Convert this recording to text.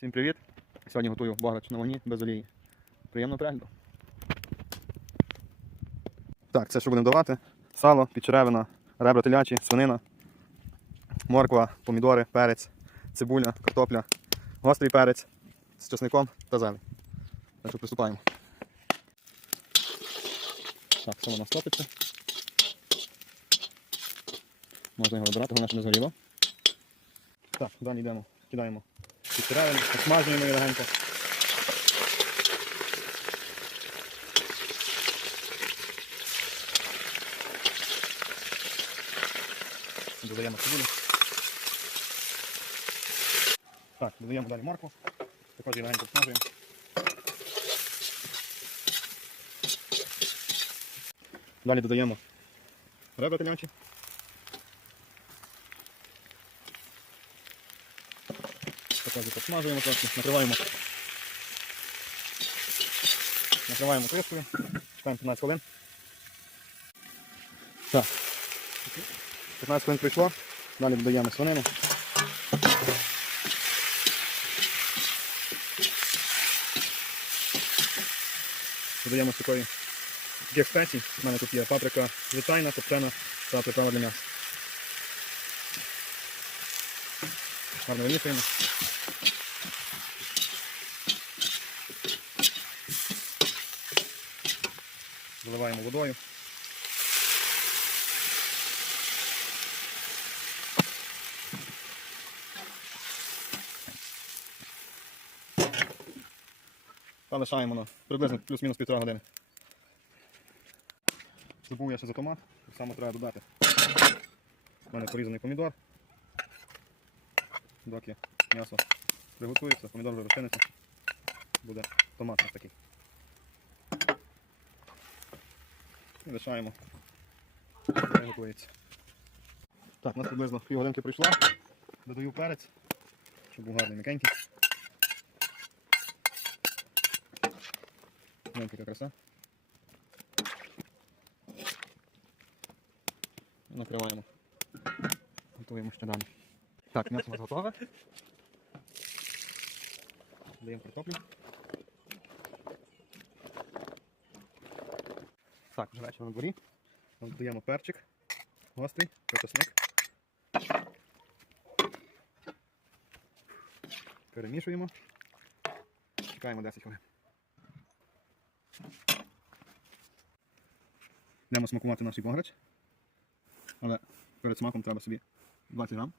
Всім привіт! Сьогодні готую баграч на вогні без олії. Приємного перегляду. Так, це що будемо давати? Сало, підчеревина, ребра телячі, свинина, морква, помідори, перець, цибуля, картопля, гострий перець з чесником та зелень. Так що приступаємо. Так, сало нас топиться. Можна його вибирати, головне, щоб не згоріло. Так, далі йдемо, кидаємо підтираємо, смажуємо її легенько. Додаємо цибулю. Так, додаємо далі моркву. Також її легенько смажуємо. Далі додаємо ребра телячі. Їх посмажуємо трохи, накриваємо. Накриваємо кришкою, чекаємо 15 хвилин. Так. 15 хвилин прийшло, далі додаємо свинину. Додаємо такої таких спецій. У мене тут є паприка звичайна, копчена та приправа для м'яса. Гарно вимішуємо. Заливаємо водою. Та лишаємо на приблизно плюс-мінус півтора години. Забув я ще за томат, так само треба додати. У мене порізаний помідор. Доки м'ясо приготується, помідор вже розчиниться, буде томат ось такий. І лишаємо. Хай готується. Так, у нас приблизно півгодинки пройшло. Додаю перець, щоб був гарний м'якенький. Гляньте, краса. Накриваємо. Готуємо далі. Так, м'ясо у нас готове. Даємо картоплю. Так, вже вечір на дворі. Додаємо перчик. Гострий, чесник. Перемішуємо. Чекаємо 10 хвилин. Йдемо смакувати наш бограч. Але перед смаком треба собі 20 грам.